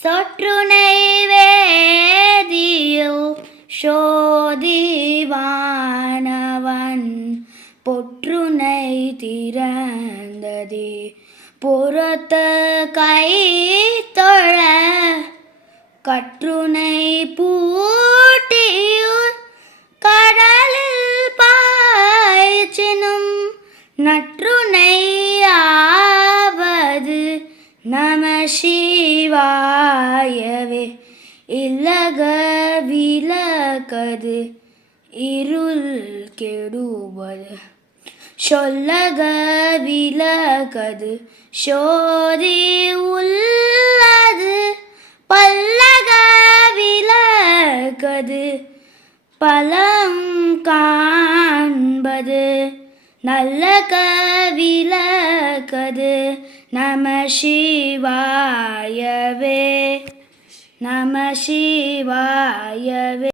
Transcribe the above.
சொற்றுனை வேதியில் சோதிவானவன் பொற்றுனை திறந்ததே புறத்த கை தொழ கற்றுனை பூட்டியூர் கடலில் பாய்ச்சினும் நற்றுனை ஆவது நம சிவாயவே. இல்லக விலகது இருள் கெடுவது சொல்லக விலகது சோதி உள்ளது பல்லக விலகது பலம் காண்பது நல்லக விலகது நம சிவாயவே நம சிவாயவே.